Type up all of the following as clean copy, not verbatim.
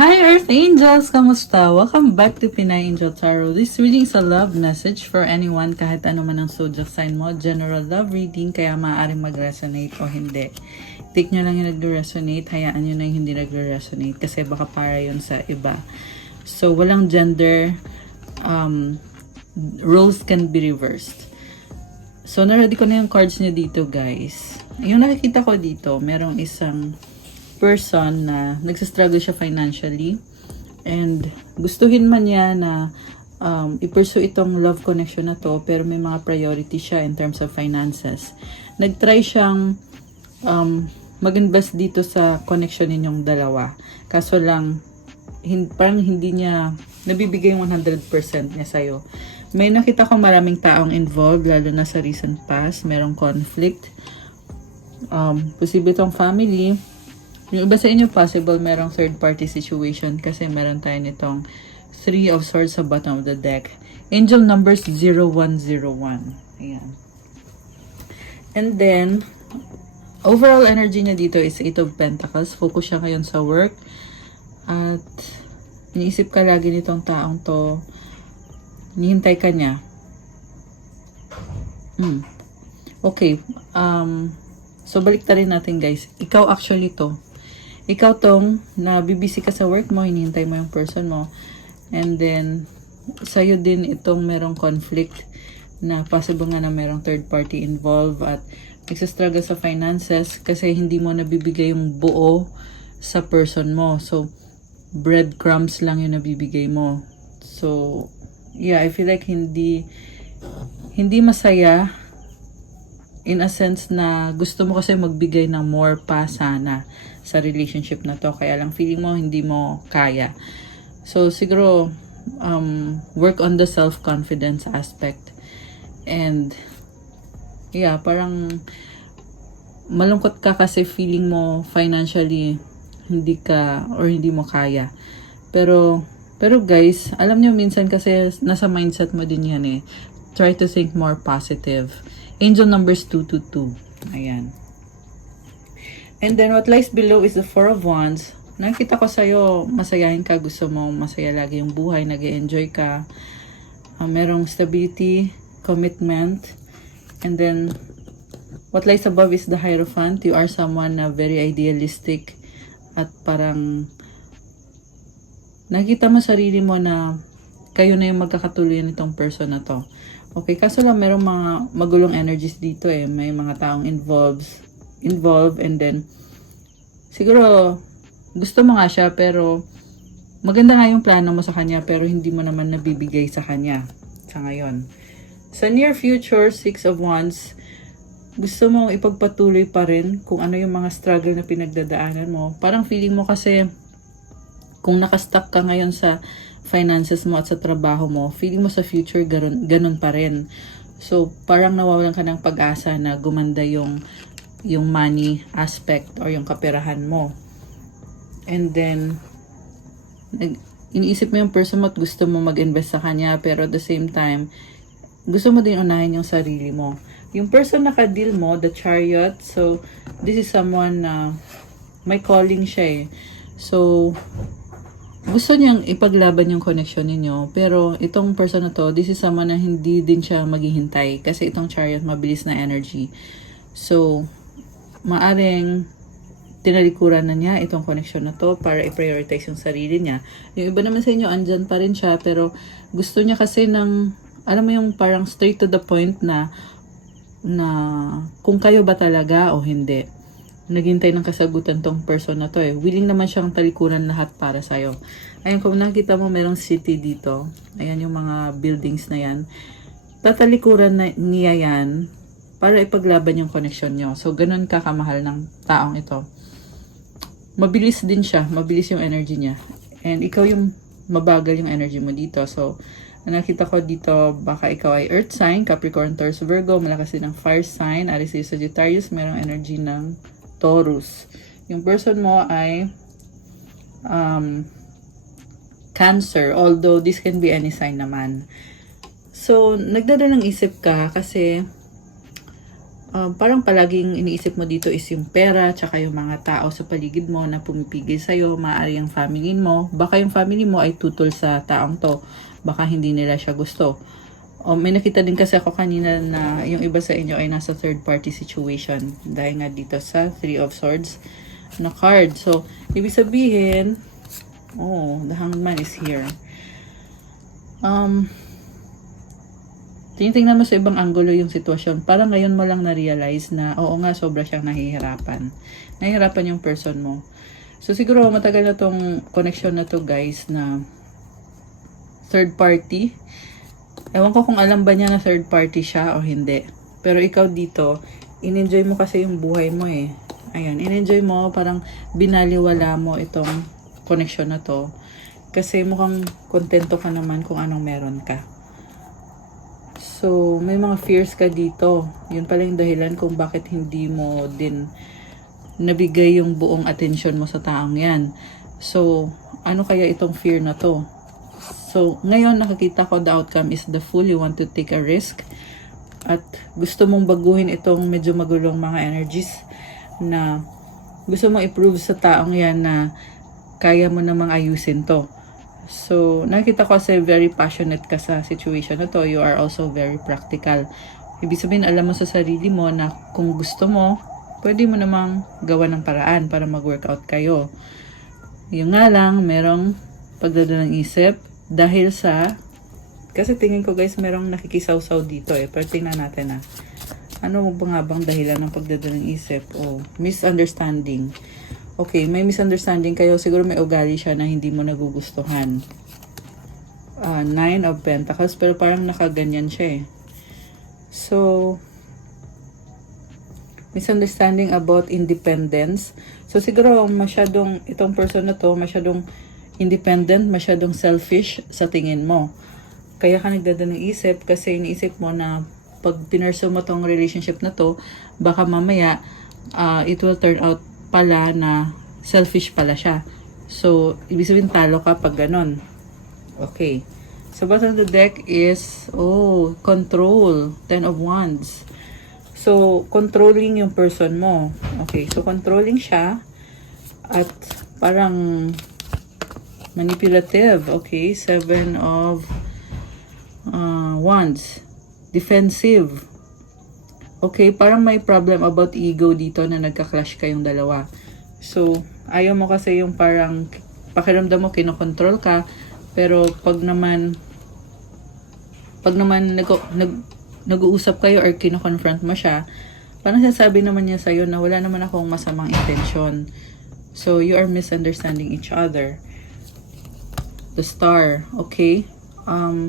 Hi Earth Angels! Kamusta? Welcome back to Pinay Angel Tarot. This reading is a love message for anyone kahit ano man ang zodiac sign mo. General love reading kaya maaaring mag-resonate o hindi. Take nyo lang yung nag-resonate, hayaan nyo na yung hindi nag-resonate kasi baka para yun sa iba. So walang gender, roles can be reversed. So na-ready ko na yung cards niya dito guys. Yung nakikita ko dito, merong isang person na nagsistruggle siya financially and gustuhin man niya na i-pursue itong love connection na to pero may mga priority siya in terms of finances. Nag-try siyang mag-invest dito sa connection ninyong dalawa. Kaso lang, parang hindi niya nabibigay yung 100% niya sa'yo. May nakita ko maraming taong involved lalo na sa recent past. Merong conflict. Posible itong family. Yung iba sa inyo, possible merong third party situation kasi meron tayo nitong 3 of Swords sa bottom of the deck. Angel numbers 0101. Ayan. And then, overall energy niya dito is 8 of Pentacles. Focus siya ngayon sa work. At, iniisip ka lagi nitong taong to. Hinihintay ka niya. Okay. So, balik rin natin guys. Ikaw actually to. Ikaw tong nabibisi ka sa work mo, hinihintay mo yung person mo. And then, sa'yo din itong merong conflict na possible nga na merong third party involved at nagsastruggle sa finances kasi hindi mo nabibigay yung buo sa person mo. So, breadcrumbs lang yung nabibigay mo. So, yeah, I feel like hindi masaya in a sense na gusto mo kasi magbigay ng more pa sana sa relationship na to. Kaya lang feeling mo hindi mo kaya. So siguro work on the self-confidence aspect. And yeah, parang malungkot ka kasi feeling mo financially hindi ka or hindi mo kaya. Pero guys, alam nyo minsan kasi nasa mindset mo din yan eh. Try to think more positive. Angel numbers 222. Ayan. And then what lies below is the 4 of Wands. Nakita ko sa'yo, masayahin ka, gusto mo masaya lagi yung buhay, nag-e-enjoy ka. Merong stability, commitment. And then what lies above is the Hierophant. You are someone na very idealistic at parang nakita mo sarili mo na kayo na yung magkakatuloy nitong person na to. Okay, kaso lang merong mga magulong energies dito eh. May mga taong involved and then siguro gusto mo nga siya pero maganda nga yung plano mo sa kanya pero hindi mo naman nabibigay sa kanya sa ngayon. Sa near future, 6 of Wands, gusto mo ipagpatuloy pa rin kung ano yung mga struggle na pinagdadaanan mo. Parang feeling mo kasi kung nakastuck ka ngayon sa finances mo at sa trabaho mo, feeling mo sa future ganun pa rin. So, parang nawawalan ka ng pag-asa na gumanda yung money aspect or yung kaperahan mo. And then, iniisip mo yung person mo at gusto mo mag-invest sa kanya pero at the same time, gusto mo din unahin yung sarili mo. Yung person na ka-deal mo, the Chariot, so, this is someone na may calling siya eh. So, gusto niyang ipaglaban yung connection ninyo. Pero itong person na to, this is someone na hindi din siya maghihintay. Kasi itong Chariot, mabilis na energy. So, maaring tinalikuran na niya itong connection na to para i-prioritize yung sarili niya. Yung iba naman sa inyo, andyan pa rin siya. Pero gusto niya kasi ng, alam mo yung parang straight to the point na kung kayo ba talaga o hindi. Naghintay ng kasagutan tong person na to eh. Willing naman siyang talikuran lahat para sa'yo. Ayun, kung nakita mo merong city dito. Ayan yung mga buildings na yan. Tatalikuran niya yan para ipaglaban yung connection nyo. So, ganun ka kamahal ng taong ito. Mabilis din siya. Mabilis yung energy niya. And ikaw yung mabagal yung energy mo dito. So, nakita ko dito, baka ikaw ay Earth sign, Capricorn, Taurus, Virgo, malakas din ng Fire sign, Aries, Sagittarius, merong energy ng Taurus. Yung person mo ay Cancer, although this can be any sign naman. So, nagdadalang isip ka kasi parang palaging iniisip mo dito is yung pera, tsaka yung mga tao sa paligid mo na pumipigil sa'yo, maaari yung family mo. Baka yung family mo ay tutol sa taong to. Baka hindi nila siya gusto. May nakita din kasi ako kanina na yung iba sa inyo ay nasa third party situation. Dahil nga dito sa Three of Swords na card. So, ibig sabihin, the Hanged Man is here. Tinitingnan mo sa ibang anggulo yung sitwasyon. Parang ngayon mo lang na-realize na, oo nga, sobra siyang nahihirapan. Nahihirapan yung person mo. So, siguro matagal na tong connection na to, guys, na third party. Ewan ko kung alam ba niya na third party siya o hindi. Pero ikaw dito, in-enjoy mo kasi yung buhay mo eh. Ayan, in-enjoy mo, parang binaliwala mo itong connection na to. Kasi mukhang kontento ka naman kung anong meron ka. So, may mga fears ka dito. Yun pala yung dahilan kung bakit hindi mo din nabigay yung buong attention mo sa taong yan. So, ano kaya itong fear na to? So, ngayon nakikita ko the outcome is the Fool. You want to take a risk. At gusto mong baguhin itong medyo magulong mga energies na gusto mong i-prove sa taong yan na kaya mo namang ayusin to. So, nakita ko kasi very passionate ka sa situation na to. You are also very practical. Ibig sabihin, alam mo sa sarili mo na kung gusto mo, pwede mo namang gawa ng paraan para mag-workout kayo. Yung nga lang, merong pagdadalang isip dahil sa, kasi tingin ko guys, merong nakikisaw-saw dito eh. Pero tingnan natin na. Ano ba nga bang dahilan ng pagdadalang isip? Misunderstanding. Okay, may misunderstanding kayo. Siguro may ugali siya na hindi mo nagugustuhan. Nine of Pentacles. Pero parang nakaganyan siya eh. So, misunderstanding about independence. So, siguro itong person na to, masyadong independent, masyadong selfish sa tingin mo. Kaya ka nagdadalang isip kasi iniisip mo na pag pinursu mo tong relationship na to, baka mamaya it will turn out pala na selfish pala siya. So, ibig sabihin talo ka pag ganon. Okay. So, bottom of the deck is, control. 10 of Wands. So, controlling yung person mo. Okay. So, controlling siya. At parang manipulative. Okay. 7 of Wands. Defensive. Okay, parang may problem about ego dito na nagka-clash kayong dalawa. So, ayaw mo kasi yung parang pakiramdam mo kinokontrol ka, pero pag naman nag-uusap kayo or kino-confront mo siya, parang sasabi naman niya sa'yo na wala naman akong masamang intention. So, you are misunderstanding each other. The Star, okay?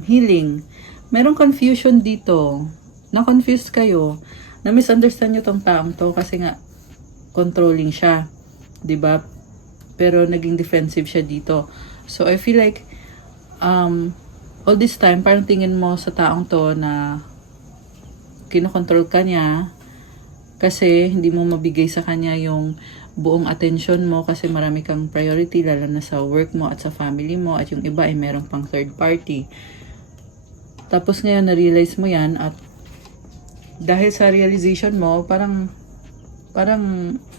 Healing. Merong confusion dito. Na-confuse kayo. Na-misunderstand nyo tong taong to kasi nga controlling siya. 'Di ba? Pero naging defensive siya dito. So, I feel like all this time, parang tingin mo sa taong to na kinokontrol ka niya kasi hindi mo mabigay sa kanya yung buong attention mo kasi marami kang priority lalo na sa work mo at sa family mo at yung iba ay merong pang third party. Tapos ngayon na-realize mo yan at dahil sa realization mo, parang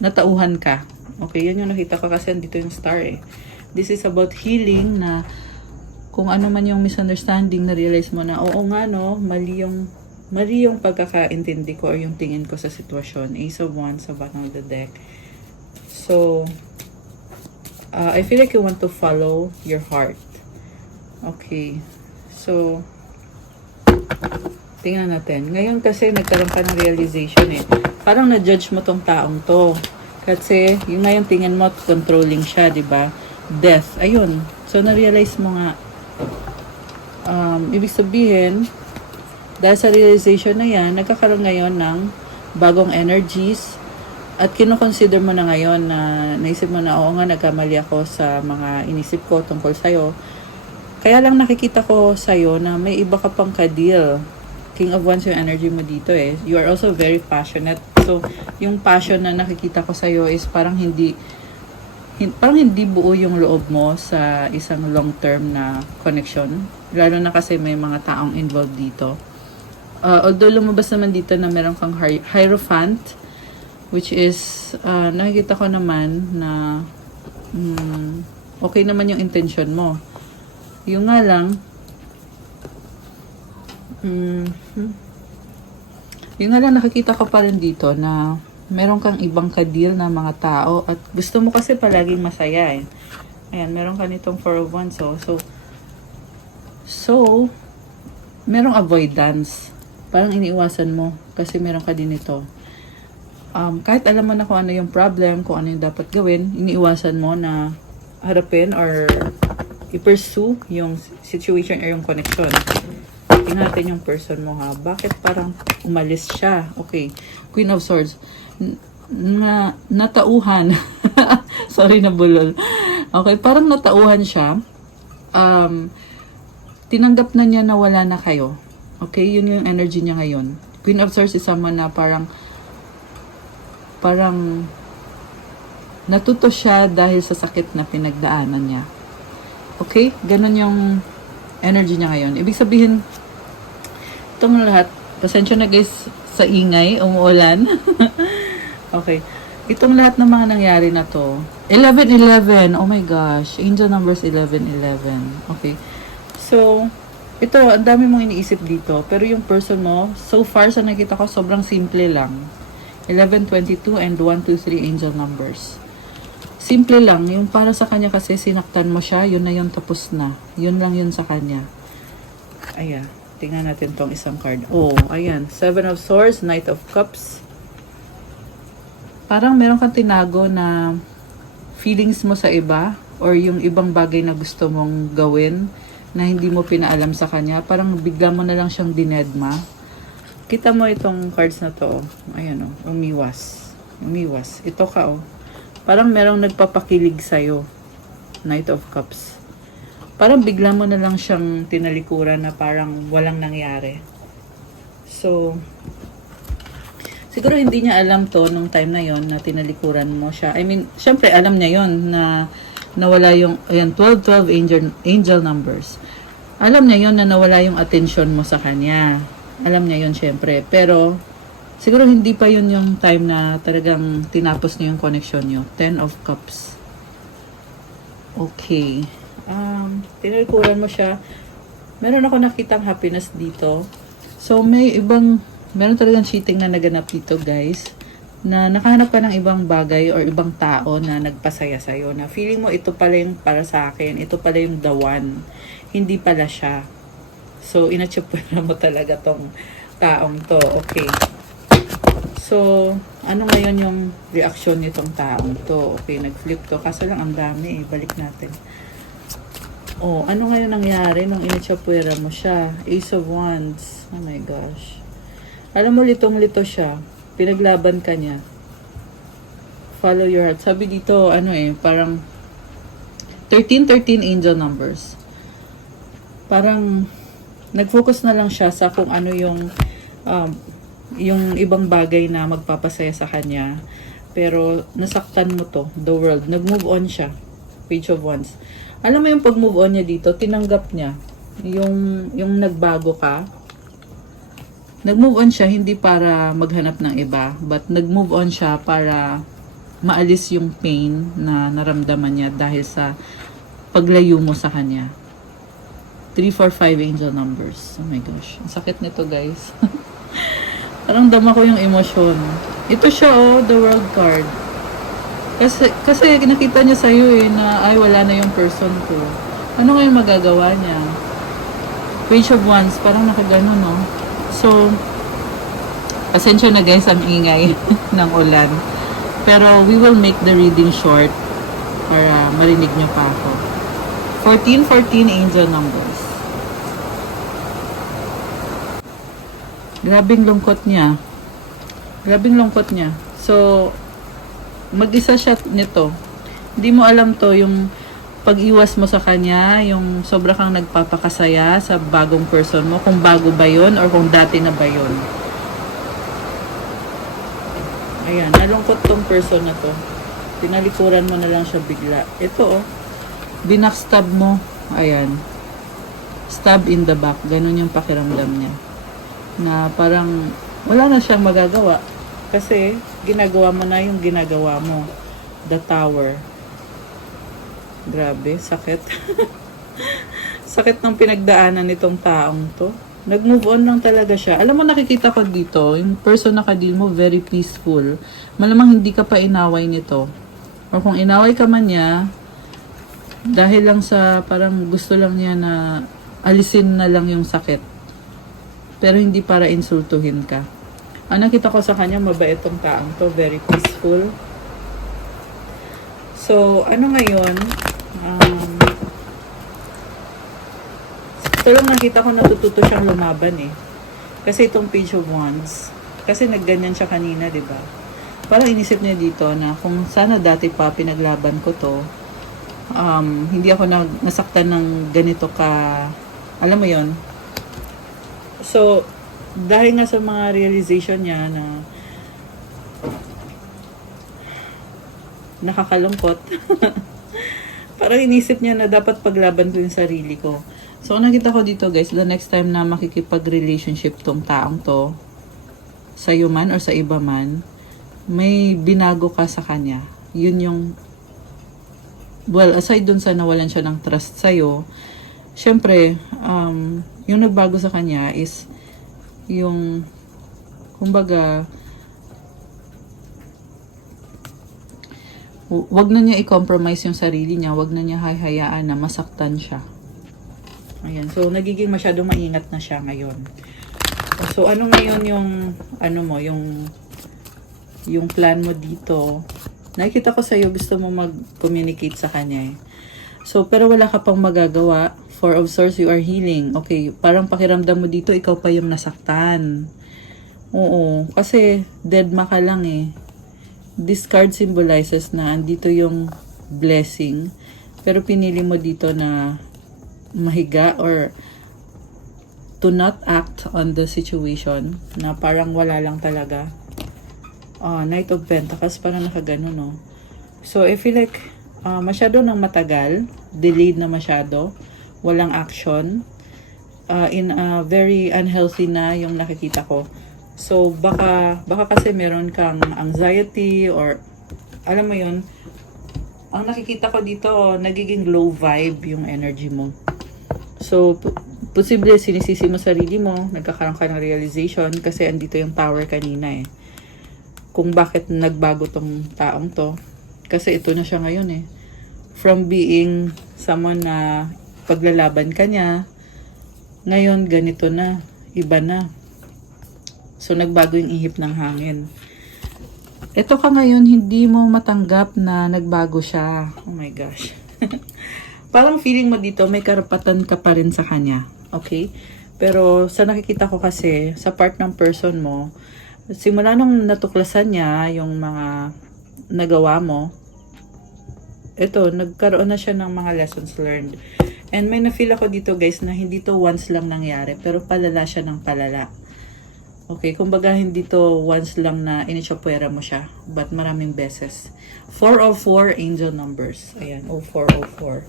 natauhan ka. Okay, yan yung nakita ko kasi dito yung Star eh. This is about healing na kung ano man yung misunderstanding, na-realize mo na, oo nga no, mali yung pagkakaintindi ko or yung tingin ko sa sitwasyon. Ace of Wands sa bottom of the deck. So, I feel like you want to follow your heart. Okay. So, tingnan natin. Ngayon kasi nagkaroon ka ng realization eh. Parang na-judge mo tong taong to. Kasi yung ngayon tingin mo controlling siya, 'di ba? Death. Ayun. So na-realize mo nga ibig sabihin dahil sa realization na yan, nagkakaroon ngayon ng bagong energies at kino-consider mo na ngayon na naisip mo na oo nga nagkamali ako sa mga inisip ko tungkol sa'yo. Kaya lang nakikita ko sa'yo na may iba ka pang ka-deal. King of Wands yung energy mo dito eh. You are also very passionate. So, yung passion na nakikita ko sa'yo is parang hindi buo yung loob mo sa isang long-term na connection. Lalo na kasi may mga taong involved dito. Although lumabas naman dito na meron kang Hierophant, which is, nakikita ko naman na okay naman yung intention mo. Yung nga lang, yung nga lang nakikita ko pa rin dito na meron kang ibang kadil na mga tao at gusto mo kasi palaging masaya eh. Ayan, meron ka nitong 4 of Wands. So, merong avoidance. Parang iniiwasan mo kasi meron ka din ito. Kahit alam mo na kung ano yung problem, kung ano yung dapat gawin, iniiwasan mo na harapin or i-pursue yung situation or yung connection. Tingnan natin yung person mo ha. Bakit parang umalis siya? Okay. Queen of Swords. Natauhan. Sorry na bulol. Okay, parang natauhan siya. Tinanggap na niya na wala na kayo. Okay, yun yung energy niya ngayon. Queen of Swords is someone na parang natuto siya dahil sa sakit na pinagdaanan niya. Okay? Ganun yung energy niya ngayon. Ibig sabihin, itong lahat, pasensya na guys sa ingay, umuulan. Okay. Itong lahat ng mga nangyari na to. 11-11. Oh my gosh. Angel numbers 11-11. Okay. So, ito, ang dami mong iniisip dito. Pero yung person mo, so far sa nakita ko, sobrang simple lang. 11, 22, and 1, 2, 3 angel numbers. Simple lang. Yung para sa kanya kasi, sinaktan mo siya, yun na yun, tapos na. Yun lang yun sa kanya. Ayan. Tingnan natin tong isang card. Oh, ayan. 7 of Swords, Knight of Cups. Parang meron kang tinago na feelings mo sa iba or yung ibang bagay na gusto mong gawin na hindi mo pinaalam sa kanya, parang bigla mo na lang siyang dinedma. Kita mo itong cards na to, ayan umiwas. Umiwas. Ito ka Parang merong nagpapakilig sa'yo. Knight of Cups. Parang bigla mo na lang siyang tinalikuran na parang walang nangyari. So, siguro hindi niya alam to nung time na yon na tinalikuran mo siya. I mean, syempre alam niya yon na nawala yung, ayan, 12 angel numbers. Alam niya yon na nawala yung attention mo sa kanya. Alam niya yon syempre. Pero, siguro hindi pa yun yung time na talagang tinapos niyo yung connection niyo. 10 of Cups. Okay. Tinalikuran mo siya. Meron ako nakitang happiness dito. So, meron talagang cheating na naganap dito, guys. Na nakahanap ka ng ibang bagay or ibang tao na nagpasaya sa'yo. Na feeling mo, ito pala yung para sa akin. Ito pala yung the one. Hindi pala siya. So, inatsipura mo talaga tong taong to. Okay. So, ano ngayon yung reaction nitong taong to? Okay, nag-flip to. Kaso lang, ang dami eh. Balik natin. Oh, ano ngayon nangyari nung inatsipura mo siya? Ace of Wands. Oh my gosh. Alam mo, litong-lito siya. Pinaglaban ka niya. Follow your heart. Sabi dito, parang 13 angel numbers. Parang nag-focus na lang siya sa kung ano yung ibang bagay na magpapasaya sa kanya. Pero nasaktan mo to, the world. Nag-move on siya. Page of Wands. Alam mo yung pag-move on niya dito, tinanggap niya yung nagbago ka. Nag-move on siya hindi para maghanap ng iba, but nag-move on siya para maalis yung pain na naramdaman niya dahil sa paglayo mo sa kanya. 3, 4, 5 angel numbers. Oh my gosh. Ang sakit nito, guys. Parang dama ko yung emosyon. Ito siya, the world card. Kasi nakita niya sa'yo na ay wala na yung person ko. Ano ngayon magagawa niya? Page of Wands, parang nakagano, no? So, pasensya na guys ang ingay ng ulan. Pero we will make the reading short para marinig niyo pa ako. 14 angel numbers. Grabing lungkot niya. Grabing lungkot niya. So, mag-isa siya nito. Hindi mo alam to, yung pag-iwas mo sa kanya, yung sobra kang nagpapakasaya sa bagong person mo, kung bago ba yun or kung dati na ba yun. Ayan, nalungkot tong person na to. Tinalikuran mo na lang siya bigla. Ito binackstab mo. Ayan. Stab in the back. Ganun yung pakiramdam niya. na parang wala na siyang magagawa kasi ginagawa mo na yung ginagawa mo. The Tower. Grabe, sakit. Sakit ng pinagdaanan nitong taong to. Nag-move on lang talaga siya. Alam mo, nakikita ko dito, yung person na ka-deal mo, very peaceful. Malamang hindi ka pa inaway nito. Or kung inaway ka man niya, dahil lang sa parang gusto lang niya na alisin na lang yung sakit. Pero hindi para insultuhin ka. Ang nakita ko sa kanya, mabait tong taong to, very peaceful. So, ano ngayon? Ito lang nakita ko natututo siyang lumaban eh. Kasi itong Page of Wands, kasi nagganyan siya kanina, di ba? Parang inisip niya dito na kung sana dati pa pinaglaban ko to, hindi ako nasaktan ng ganito ka, alam mo yon. So, dahil nga sa mga realization niya na nakakalungkot, parang inisip niya na dapat paglaban ko yung sarili ko. So, nakita ko dito guys, the next time na makikipag-relationship tong taong to, sa'yo man or sa iba man, may binago ka sa kanya. Yun yung, well, aside dun sa nawalan siya ng trust sa'yo, syempre, yung nagbago sa kanya is, yung, kumbaga, wag na niya i-compromise yung sarili niya, wag na niya hayaan na masaktan siya. Ayan, so nagiging masyadong maingat na siya ngayon. So ano ngayon yung ano mo, yung plan mo dito? Nakikita ko sa iyo gusto mo mag-communicate sa kanya eh. So pero wala ka pang magagawa. Four of Swords, you are healing. Okay, parang pakiramdam mo dito ikaw pa yung nasaktan. Oo, kasi deadma ka lang eh. This card symbolizes na andito yung blessing. Pero pinili mo dito na mahiga or to not act on the situation na parang wala lang talaga. Knight of Pentacles, parang nakagano, no? So, I feel like masyado nang matagal, delayed na masyado, walang action, in a very unhealthy na yung nakikita ko. So, baka kasi meron kang anxiety or alam mo yun, ang nakikita ko dito, nagiging low vibe yung energy mo. So, posible sinisisi mo sarili mo, nagkakaroon ka ng realization kasi andito yung Tower kanina eh. Kung bakit nagbago tong taong to. Kasi ito na siya ngayon eh. From being someone na paglalaban ka niya, ngayon ganito na, iba na. So, nagbago yung ihip ng hangin. Ito ka ngayon, hindi mo matanggap na nagbago siya. Oh my gosh. Parang feeling mo dito, may karapatan ka pa rin sa kanya. Okay? Pero sa nakikita ko kasi, sa part ng person mo, simula nung natuklasan niya yung mga nagawa mo, ito, nagkaroon na siya ng mga lessons learned. And may na-feel ako dito guys na hindi to once lang nangyari, pero palala siya ng palala. Okay, kumbaga hindi to once lang na initsapwera mo siya, but maraming beses. 404 angel numbers. Ayan, 0404.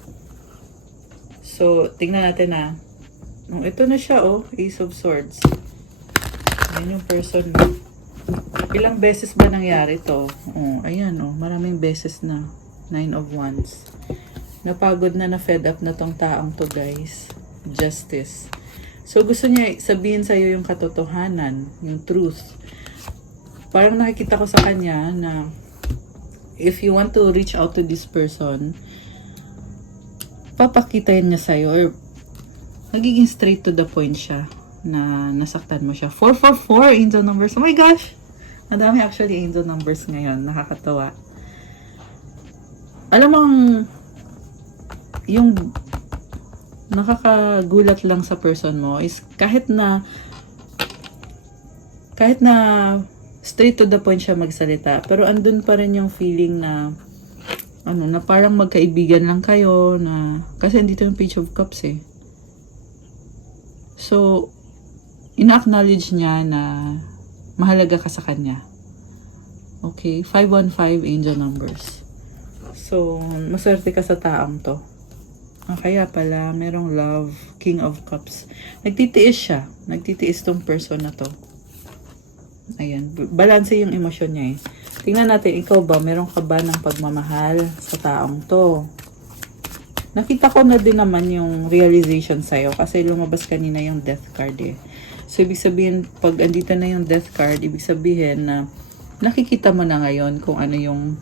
So, tingnan natin na. Ito na siya, Ace of Swords. Ayan yung person mo. Ilang beses ba nangyari to? Ayan, maraming beses na. 9 of Wands. Napagod na fed up na tong taong to, guys. Justice. So, gusto niya sabihin sa'yo yung katotohanan, yung truth. Parang nakikita ko sa kanya na if you want to reach out to this person, papakitain niya sa'yo or nagiging straight to the point siya na nasaktan mo siya. 444 angel numbers. Oh my gosh! Ang dami actually angel numbers ngayon. Nakakatawa. Alam mo yung nakakagulat lang sa person mo is kahit na straight to the point siya magsalita, pero andun pa rin yung feeling na na parang magkaibigan lang kayo na, kasi andito yung Page of Cups eh. So, ina-acknowledge niya na mahalaga ka sa kanya. Okay, 515 angel numbers. So, maswerte ka sa taong to. Kaya pala, merong love, King of Cups. Nagtitiis siya. Nagtitiis tong person na to. Ayan, balance yung emosyon niya eh. Tingnan natin, ikaw ba, meron ka ba ng pagmamahal sa taong to? Nakita ko na din naman yung realization sa'yo kasi lumabas kanina yung death card eh. So, ibig sabihin, pag andito na yung death card, ibig sabihin na nakikita mo na ngayon kung ano yung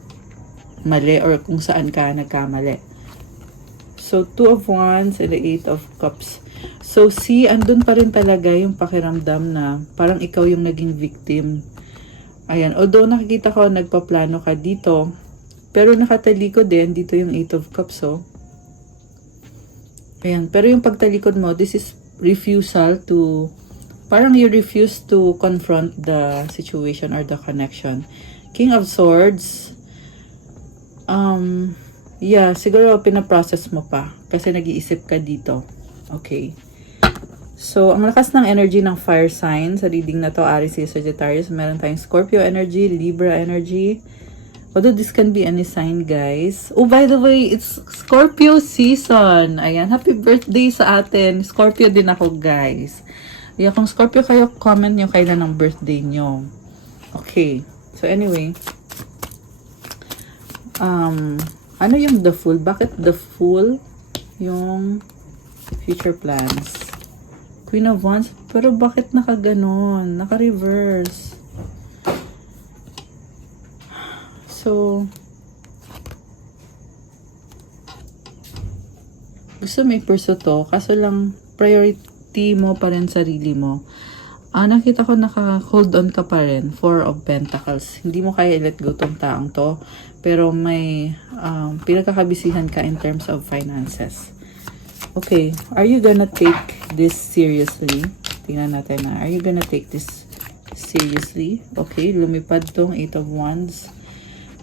mali or kung saan ka nagkamali. So, 2 of Wands and the 8 of Cups. So, see, andun pa rin talaga yung pakiramdam na parang ikaw yung naging victim. Ayan, although nakikita ko nagpaplano ka dito, pero nakatalikod din, dito yung 8 of Cups, oh. Ayan, pero yung pagtalikod mo, this is refusal to, parang you refuse to confront the situation or the connection. King of Swords, yeah, siguro pinaprocess mo pa kasi nag-iisip ka dito. Okay. So, ang lakas ng energy ng fire sign sa reading na to, Aries, Sagittarius, meron tayong Scorpio energy, Libra energy. Although this can be any sign, guys. Oh, by the way, it's Scorpio season. Ayan, happy birthday sa atin. Scorpio din ako, guys. Ayan, kung Scorpio kayo, comment nyo kailan ng birthday nyo. Okay. So, anyway. Ano yung the Fool? Bakit the Fool? Yung future plans. Queen of Wands. Pero bakit nakaganon? Naka-reverse. So, gusto may pursue to. Kaso lang, priority mo pa rin sarili mo. Nakita ko naka-hold on ka pa rin. 4 of Pentacles. Hindi mo kaya let go tong taong to. Pero may pinagkakabisihan ka in terms of finances. Okay, are you gonna take this seriously? Tingnan natin na. Are you gonna take this seriously? Okay, lumipad tong 8 of Wands.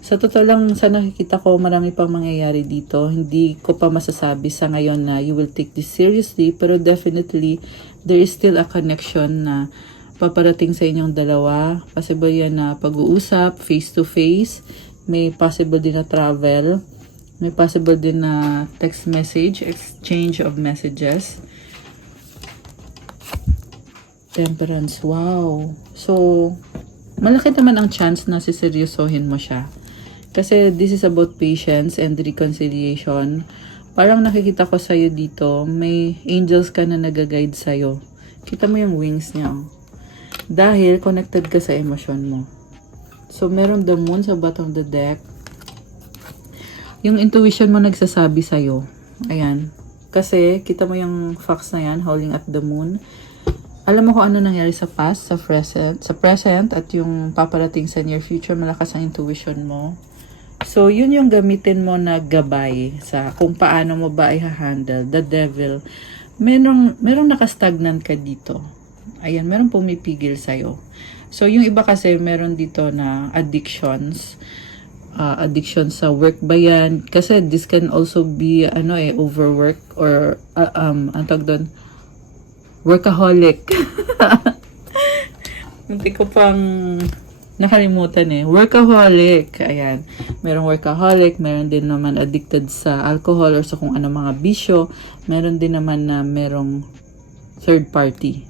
Sa totoo lang, sa nakikita ko, marami pang mangyayari dito. Hindi ko pa masasabi sa ngayon na you will take this seriously. Pero definitely, there is still a connection na paparating sa inyong dalawa. Possible yan na pag-uusap, face-to-face. May possible din na travel. May possible din na text message, exchange of messages. Temperance, wow. So, malaki naman ang chance na siseryosohin mo siya. Kasi this is about patience and reconciliation. Parang nakikita ko sa'yo dito, may angels ka na nag-guide sa'yo. Kita mo yung wings niya. Dahil connected ka sa emosyon mo. So, meron the moon sa bottom of the deck. Yung intuition mo nagsasabi sa'yo. Ayan. Kasi, kita mo yung facts na yan, howling at the moon. Alam mo kung ano nangyari sa past, sa present, at yung paparating sa near future, malakas ang intuition mo. So, yun yung gamitin mo na gabay sa kung paano mo ba i-handle the devil. Merong nakastagnant ka dito. Ayan, merong pumipigil sa'yo. So, yung iba kasi meron dito na addictions. Addiction sa work ba yan? Kasi this can also be overwork or ang tawag doon, workaholic. Hindi ko pang nakalimutan eh. Workaholic. Ayan. Merong workaholic. Meron din naman addicted sa alcohol or sa kung ano mga bisyo. Meron din naman na merong third party.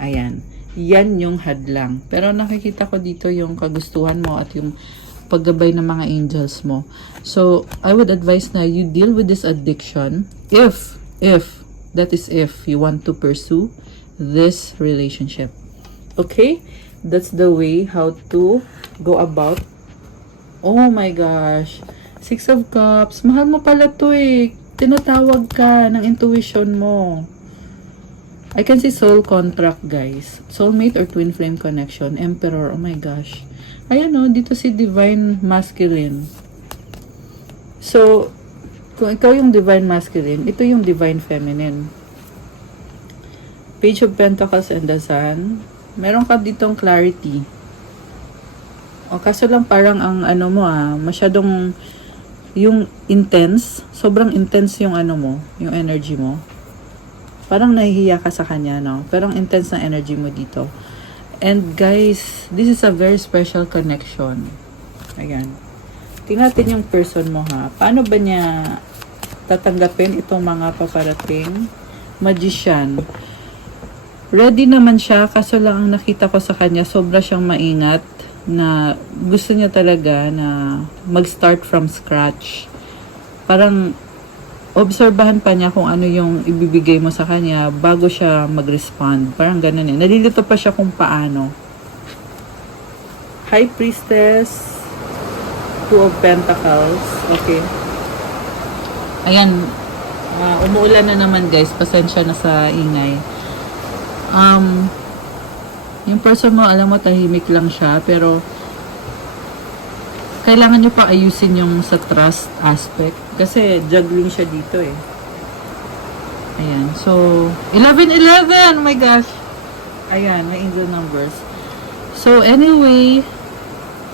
Ayan. Yan yung hadlang. Pero nakikita ko dito yung kagustuhan mo at yung paggabay ng mga angels mo. So, I would advise na you deal with this addiction if you want to pursue this relationship. Okay? That's the way how to go about. Oh my gosh. 6 of Cups. Mahal mo pala to eh. Tinatawag ka ng intuition mo. I can see soul contract, guys. Soulmate or twin flame connection. Emperor. Oh my gosh. Ayan o, dito si Divine Masculine. So, kung ikaw yung Divine Masculine, ito yung Divine Feminine. Page of Pentacles and the Sun. Meron ka ditong clarity. O, kaso lang parang ang masyadong yung intense. Sobrang intense yung yung energy mo. Parang nahihiya ka sa kanya, no? Pero ang intense na energy mo dito. And guys, this is a very special connection. Ayan. Tingnan natin yung person mo ha. Paano ba niya tatanggapin itong mga paparating. Magician. Ready naman siya, kaso lang ang nakita ko sa kanya, sobra siyang maingat na gusto niya talaga na mag-start from scratch. Parang obserbahan pa niya kung ano yung ibibigay mo sa kanya bago siya mag-respond. Parang ganun eh. Nalilito pa siya kung paano. High Priestess, Two of Pentacles. Okay. Ayan. Umuulan na naman guys. Pasensya na sa ingay. Yung person mo, alam mo, tahimik lang siya. Pero, kailangan nyo pa ayusin yung sa trust aspect. Kasi, juggling siya dito eh. Ayan. So, 11-11! Oh my gosh! Ayan, may angel numbers. So, anyway,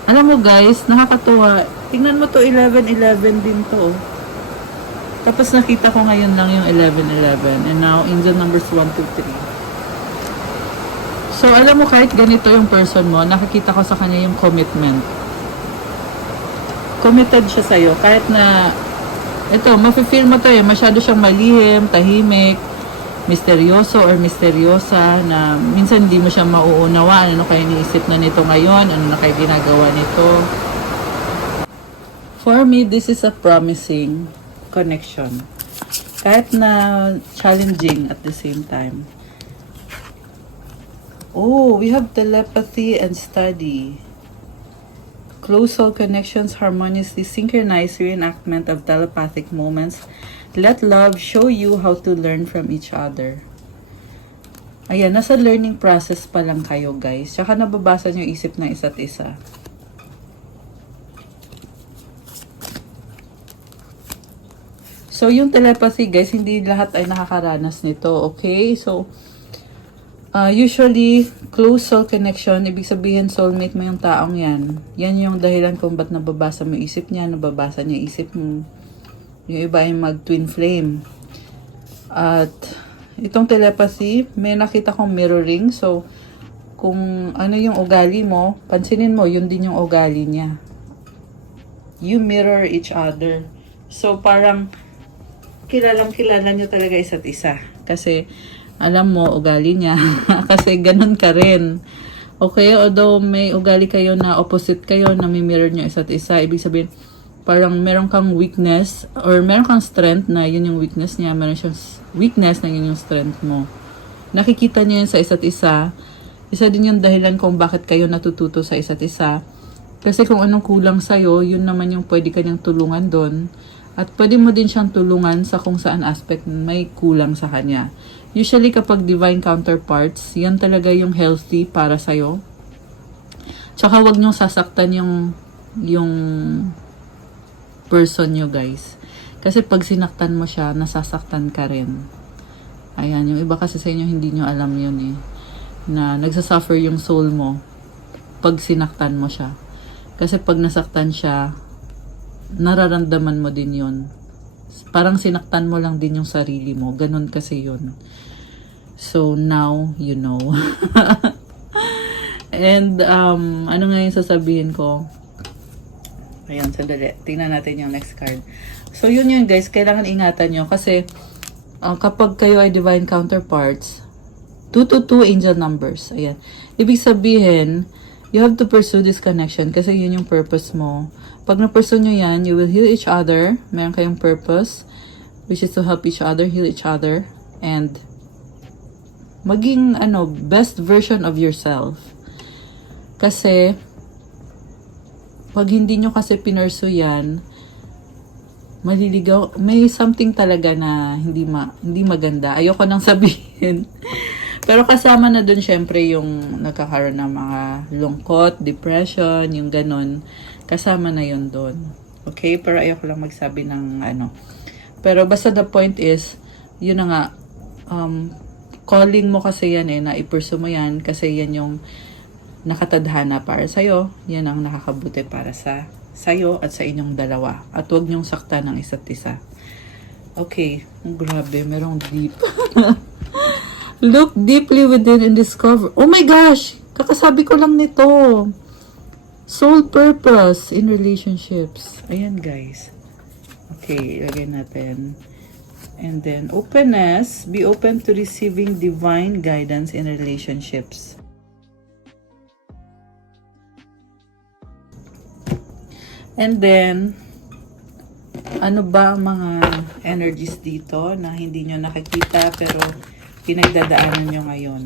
alam mo guys, nakakatuwa. Tingnan mo to, 11-11 din to. Tapos nakita ko ngayon lang yung 11-11. And now, angel numbers 1, 2, 3. So, alam mo, kahit ganito yung person mo, nakikita ko sa kanya yung commitment. Committed siya sa'yo. Kahit na, ito, mafe-feel mo to eh, masyado siyang malihim, tahimik, misteryoso or misteryosa, na minsan hindi mo siya mauunawaan. Ano kayo iniisip na nito ngayon? Ano na kayo ginagawa nito? For me, this is a promising connection. Kahit na challenging at the same time. Oh, we have telepathy and study. Close soul connections harmoniously synchronize reenactment of telepathic moments. Let love show you how to learn from each other. Ayan, nasa learning process pa lang kayo guys. Tsaka nababasa nyo isip ng isa't isa. So, yung telepathy guys, hindi lahat ay nakakaranas nito. Okay? So, usually, close soul connection, ibig sabihin soulmate mo yung taong yan. Yan yung dahilan kung ba't nababasa mo isip niya, nababasa niya isip mo. Yung iba ay mag-twin flame. At itong telepathy, may nakita kong mirroring. So, kung ano yung ugali mo, pansinin mo, yun din yung ugali niya. You mirror each other. So, parang kilalang-kilala nyo talaga isa't isa. Kasi, alam mo, ugali niya. Kasi, ganun ka rin. Okay? Although, may ugali kayo na opposite kayo, na may mirror nyo isa't isa. Ibig sabihin, parang meron kang weakness, or meron kang strength na yun yung weakness niya. Meron siyang weakness na yun yung strength mo. Nakikita niyo yun sa isa't isa. Isa din yung dahilan kung bakit kayo natututo sa isa't isa. Kasi kung anong kulang sa'yo, yun naman yung pwede kanyang tulungan doon. At pwede mo din siyang tulungan sa kung saan aspect may kulang sa kanya. Usually kapag divine counterparts, yan talaga yung healthy para sa'yo. Tsaka wag niyong sasaktan yung person nyo guys. Kasi pag sinaktan mo siya, nasasaktan ka rin. Ayan, yung iba kasi sa inyo hindi nyo alam yun eh. Na nagsasuffer yung soul mo pag sinaktan mo siya. Kasi pag nasaktan siya, nararamdaman mo din yun. Parang sinaktan mo lang din yung sarili mo. Ganun kasi yun. So, now, you know. And, ano nga yung sasabihin ko? Ayan, sandali. Tingnan natin yung next card. So, yun guys. Kailangan ingatan nyo. Kasi, kapag kayo ay divine counterparts, 222 angel numbers. Ayan. Ibig sabihin, you have to pursue this connection kasi yun yung purpose mo. Pag na-pursue nyo yan, you will heal each other. Meron kayong purpose, which is to help each other, heal each other, and maging, best version of yourself. Kasi, pag hindi nyo kasi pinursu yan, maliligaw, may something talaga na hindi maganda. Ayoko nang sabihin. Pero kasama na dun syempre yung nagkakaroon ng mga lungkot, depression, yung ganun. Kasama na yun dun. Okay? Pero ayoko lang magsabi ng Pero basta the point is, yun na nga, calling mo kasi yan na i-pursue mo yan kasi yan yung nakatadhana para sa'yo. Yan ang nakakabuti para sa'yo at sa inyong dalawa. At huwag niyong saktan ng isa't isa. Okay. Grabe, merong deep. Look deeply within and discover. Oh my gosh! Kakasabi ko lang nito. Soul purpose in relationships. Ayan guys. Okay, ilagay natin. And then, openness. Be open to receiving divine guidance in relationships. And then, ano ba ang mga energies dito na hindi nyo nakikita pero pinagdadaanan nyo ngayon?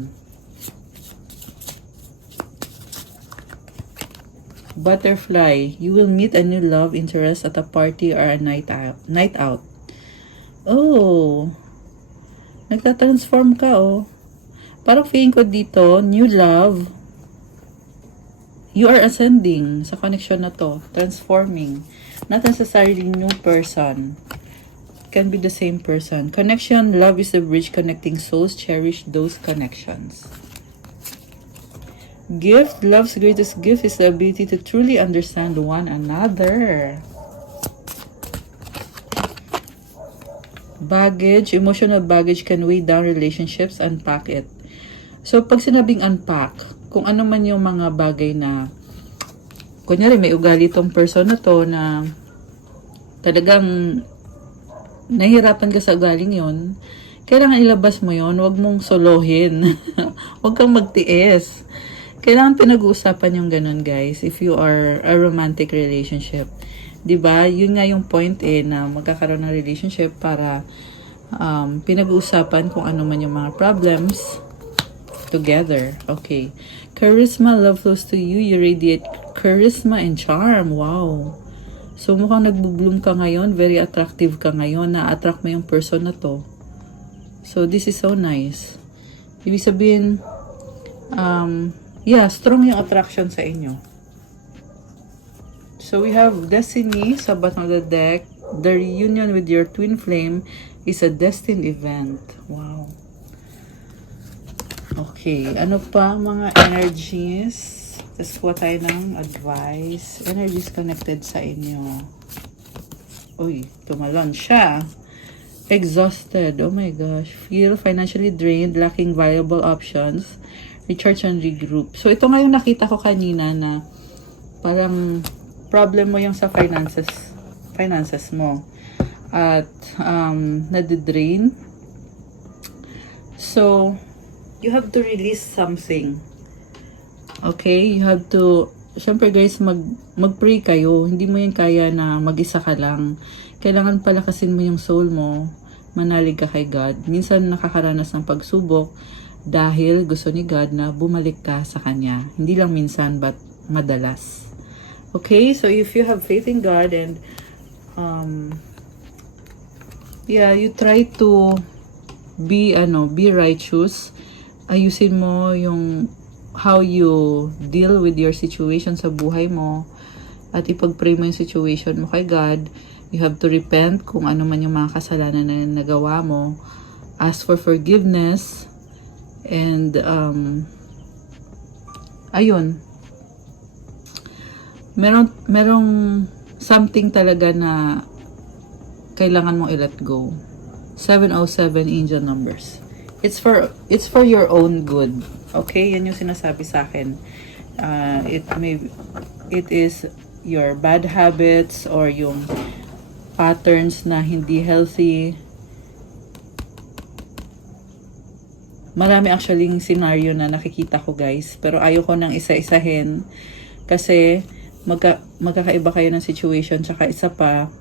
Butterfly. You will meet a new love interest at a party or a night out. Oh, nagtatransform ka, oh. Parang feeling ko dito, new love. You are ascending sa connection na to. Transforming. Not necessarily new person. Can be the same person. Connection, love is the bridge connecting souls. Cherish those connections. Gift, love's greatest gift is the ability to truly understand one another. Baggage, emotional baggage can weigh down relationships. Unpack it. So, pag sinabing unpack, kung ano man yung mga bagay na, kunyari may ugali tong person na to na talagang nahihirapan ka sa ugaling yun, kailangan ilabas mo yun, huwag mong solohin. Huwag kang magtiis. Kailangan pinag-uusapan yung ganun, guys, if you are a romantic relationship. 'Di ba? Yun nga yung point na magkakaroon ng relationship para pinag-uusapan kung ano man yung mga problems together. Okay. Charisma, love flows to you. You radiate charisma and charm. Wow. So mukhang nagbo-bloom ka ngayon, very attractive ka ngayon, na-attract mo yung person na to. So this is so nice. Ibig sabihin, strong yung attraction sa inyo. So we have Destiny sa bottom of the deck. The reunion with your twin flame is a destined event. Wow. Okay, ano pa mga energies? Tapos kuha tayo ng advice. Energies connected sa inyo. Uy, tumalon siya. Exhausted. Oh my gosh. Feel financially drained, lacking viable options. Recharge and regroup. So ito nga yung nakita ko kanina na parang problem mo yung sa finances mo. At nadidrain. So, you have to release something. Okay? You have to, syempre guys, mag-pray kayo. Hindi mo yan kaya na mag-isa ka lang. Kailangan palakasin mo yung soul mo. Manalig ka kay God. Minsan nakakaranas ng pagsubok dahil gusto ni God na bumalik ka sa Kanya. Hindi lang minsan, but madalas. Okay, so if you have faith in God and you try to be righteous, ayusin mo yung how you deal with your situation sa buhay mo at ipag-pray mo yung situation mo kay God. You have to repent kung ano man yung mga kasalanan na nagawa mo. Ask for forgiveness and ayun. Merong something talaga na kailangan mong i-let go. 707 angel numbers. It's for your own good. Okay? Yan yung sinasabi sa akin. It is your bad habits or yung patterns na hindi healthy. Marami actually yung scenario na nakikita ko, guys. Pero ayoko nang isa-isahin kasi magkakaiba kayo ng situation. Tsaka isa pa,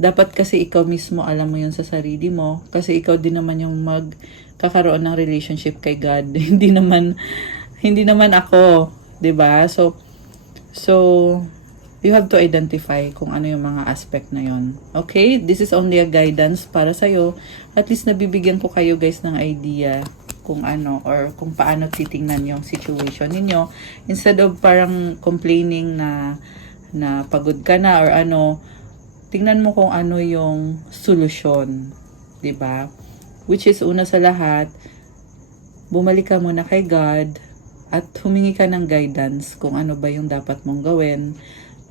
dapat kasi ikaw mismo alam mo yun sa sarili mo. Kasi ikaw din naman yung magkakaroon ng relationship kay God. hindi naman ako. 'Di ba? So, you have to identify kung ano yung mga aspect na yon. Okay? This is only a guidance para sa'yo. At least nabibigyan ko kayo, guys, ng idea kung ano or kung paano titingnan yung situation ninyo. Instead of parang complaining na pagod ka na or ano, tingnan mo kung ano yung solusyon. 'Di ba? Which is una sa lahat, bumalik ka muna kay God at humingi ka ng guidance kung ano ba yung dapat mong gawin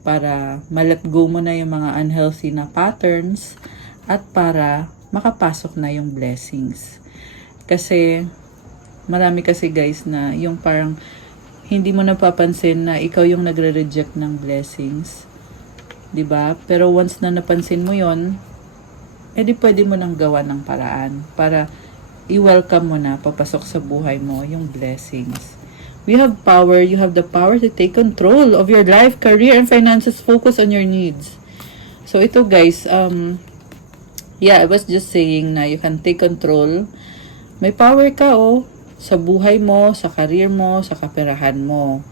para ma-let go mo na yung mga unhealthy na patterns at para makapasok na yung blessings. Kasi marami kasi, guys, na yung parang hindi mo napapansin na ikaw yung nagre-reject ng blessings. 'Diba? Pero once na napansin mo yon, edi pwede mo nang gawa ng paraan para i-welcome mo na papasok sa buhay mo yung blessings. We have power. You have the power to take control of your life, career, and finances. Focus on your needs. So ito guys, yeah, I was just saying na you can take control. May power ka sa buhay mo, sa career mo, sa kaperahan mo.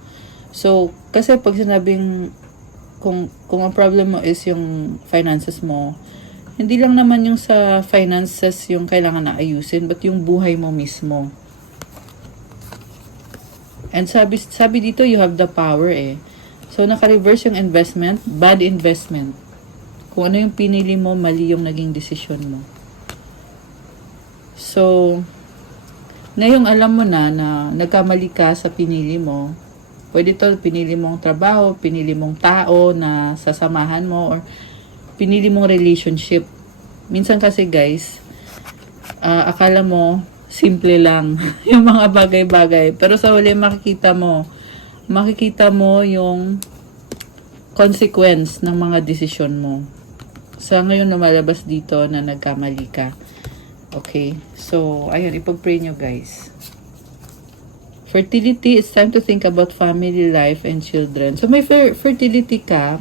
So, kasi pag sinabing kung ang problem mo is yung finances mo, hindi lang naman yung sa finances yung kailangan na ayusin, but yung buhay mo mismo. And sabi dito, you have the power So, naka-reverse yung investment, bad investment. Kung ano yung pinili mo, mali yung naging desisyon mo. So, ngayong alam mo na nagkamali ka sa pinili mo, pwede to, pinili mong trabaho, pinili mong tao na sasamahan mo, or pinili mong relationship. Minsan kasi guys, akala mo, simple lang yung mga bagay-bagay. Pero sa huli makikita mo yung consequence ng mga desisyon mo. Sa ngayon lumalabas dito na nagkamali ka. Okay? So, ayun, ipag-pray nyo guys. Fertility, it's time to think about family life and children. So, may fertility ka.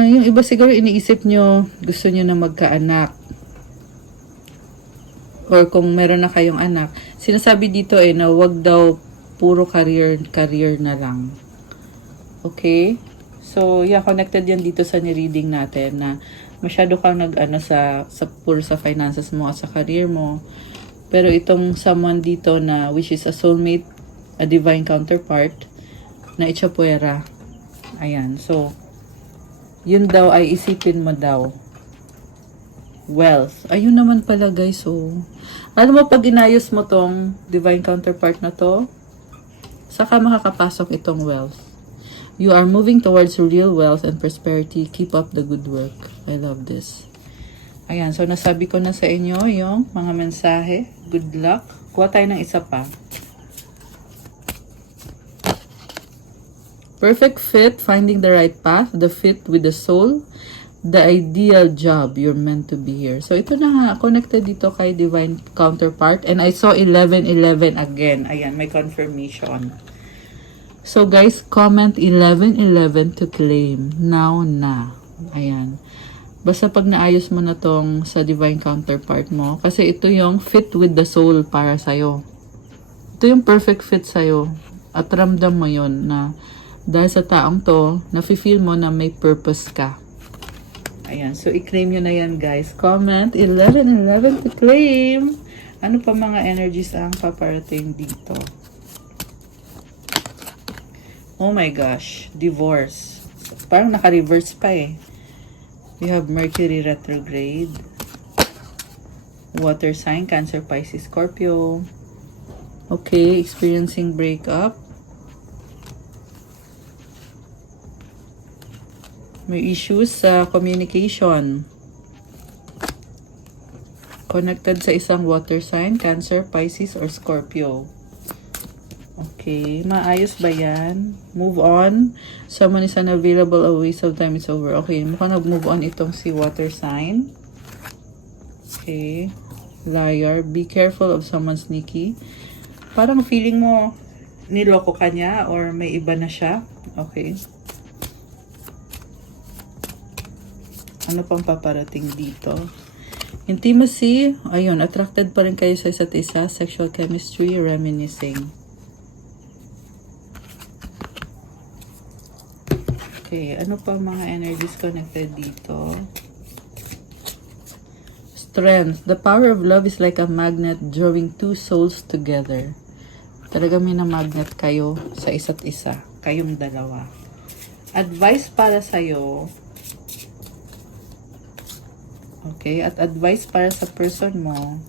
Yung iba siguro iniisip nyo, gusto nyo na magkaanak. Or kung meron na kayong anak, sinasabi dito na wag daw puro career na lang. Okay? So, yeah, connected yan dito sa ni-reading natin na masyado kang puro sa finances mo at sa career mo. Pero itong someone dito na which is a soulmate, a divine counterpart, na itchapuera. Ayan. So, yun daw ay isipin mo daw. Wealth. Ayun naman pala guys. Alam mo, pag inayos mo tong divine counterpart na to, saka makakapasok itong wealth. You are moving towards real wealth and prosperity. Keep up the good work. I love this. Ayan, so nasabi ko na sa inyo yung mga mensahe. Good luck. Kuha tayo ng isa pa. Perfect fit, finding the right path, the fit with the soul, the ideal job, you're meant to be here. So ito na nga, connected dito kay divine counterpart. And I saw 11:11 again. Ayan, may confirmation. So guys, comment 11:11 to claim. Now na. Ayan. Basta pag naayos mo na tong sa divine counterpart mo, kasi ito yung fit with the soul para sa'yo. Ito yung perfect fit sa'yo. At ramdam mo yon na dahil sa taong to, nafe-feel mo na may purpose ka. Ayan. So, i-claim nyo na yan, guys. Comment 11:11 to claim. Ano pa mga energies ang paparating dito? Oh my gosh. Divorce. Parang naka-reverse pa We have Mercury retrograde. Water sign, Cancer, Pisces, Scorpio. Okay, experiencing breakup. May issues sa communication. Connected sa isang water sign, Cancer, Pisces, or Scorpio. Okay, maayos ba yan? Move on. Someone is unavailable, a waste of time, it's over. Okay, mukhang nag-move on itong si water sign. Okay. Liar. Be careful of someone sneaky. Parang feeling mo niloko ka niya or may iba na siya. Okay. Ano pang paparating dito? Intimacy. Ayun, attracted pa rin kayo sa isa't isa. Sexual chemistry, reminiscing. Okay, ano pa mga energies connected dito? Strength. The power of love is like a magnet drawing two souls together. Talaga may na-magnet kayo sa isa't isa. Kayong dalawa. Advice para sa'yo. Okay, at advice para sa person mo.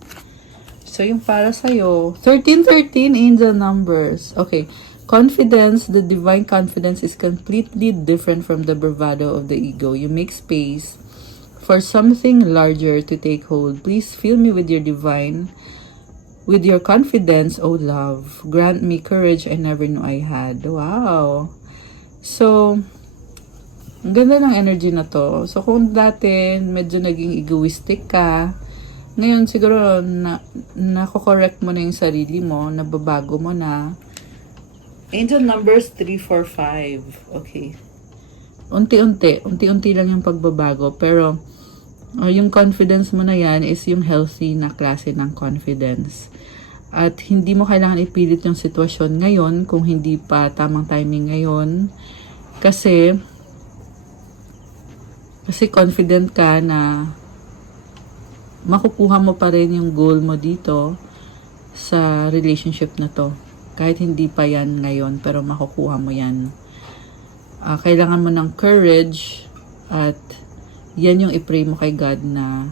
So, yung para sa'yo, 1313 angel numbers. Okay. Confidence, the divine confidence is completely different from the bravado of the ego. You make space for something larger to take hold. Please fill me with your confidence, oh love. Grant me courage I never knew I had. Wow. So, Ang ganda ng energy na to. So, kung dati medyo naging egoistic ka, ngayon siguro nako-correct mo na yung sarili mo, nababago mo na. Angel numbers 3, 4, 5. Okay. Unti-unti lang yung pagbabago. Pero, yung confidence mo na yan is yung healthy na klase ng confidence. At hindi mo kailangan ipilit yung sitwasyon ngayon kung hindi pa tamang timing ngayon. Kasi confident ka na makukuha mo pa rin yung goal mo dito sa relationship na to. Kahit hindi pa yan ngayon, pero makukuha mo yan. Kailangan mo ng courage at yan yung i-pray mo kay God na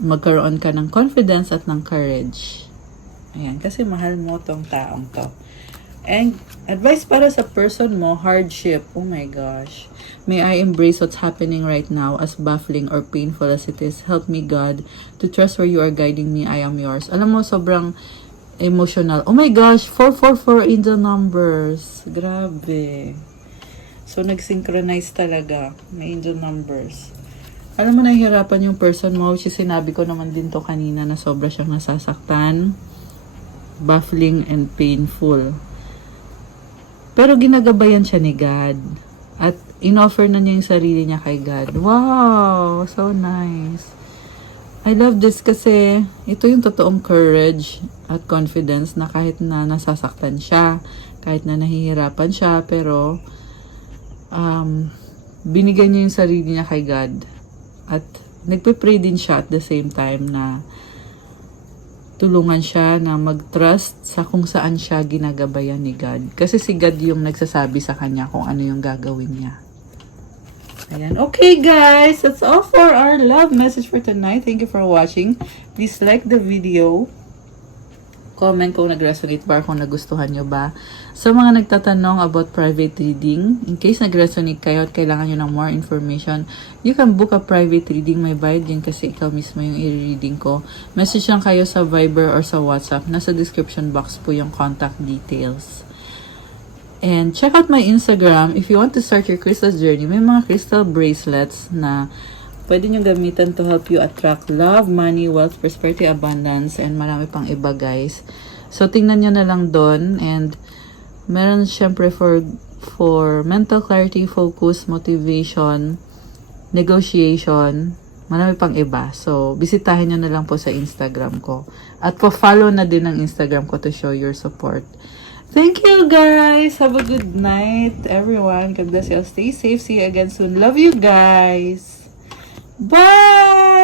magkaroon ka ng confidence at ng courage. Ayan, kasi mahal mo tong taong to. And advice para sa person mo, hardship. Oh my gosh. May I embrace what's happening right now, as baffling or painful as it is. Help me, God, to trust where you are guiding me. I am yours. Alam mo, sobrang emotional. Oh my gosh, 444 angel numbers. Grabe. So, nag-synchronize talaga. May angel numbers. Alam mo, nahihirapan yung person mo, which is sinabi ko naman din to kanina na sobra siyang nasasaktan. Baffling and painful. Pero ginagabayan siya ni God. At inoffer na niya yung sarili niya kay God. Wow! So nice. I love this kasi ito yung totoong courage at confidence na kahit na nasasaktan siya, kahit na nahihirapan siya, pero binigyan niya yung sarili niya kay God. At nagpe-pray din siya at the same time na tulungan siya na mag-trust sa kung saan siya ginagabayan ni God. Kasi si God yung nagsasabi sa kanya kung ano yung gagawin niya. Ayan. Okay guys, that's all for our love message for tonight. Thank you for watching. Please like the video. Comment kung nag-resonate ba, kung nagustuhan nyo ba. Sa mga nagtatanong about private reading, in case nag-resonate kayo at kailangan nyo ng more information, you can book a private reading. May bayad din kasi ikaw mismo yung i-reading ko. Message lang kayo sa Viber or sa WhatsApp. Nasa description box po yung contact details. And check out my Instagram if you want to start your crystal journey. May mga crystal bracelets na pwede nyo gamitan to help you attract love, money, wealth, prosperity, abundance, and marami pang iba guys. So, tingnan nyo na lang doon. And meron syempre for mental clarity, focus, motivation, negotiation, marami pang iba. So, bisitahin nyo na lang po sa Instagram ko. At po-follow na din ang Instagram ko to show your support. Thank you guys! Have a good night everyone. God bless you. Stay safe. See you again soon. Love you guys! Bye!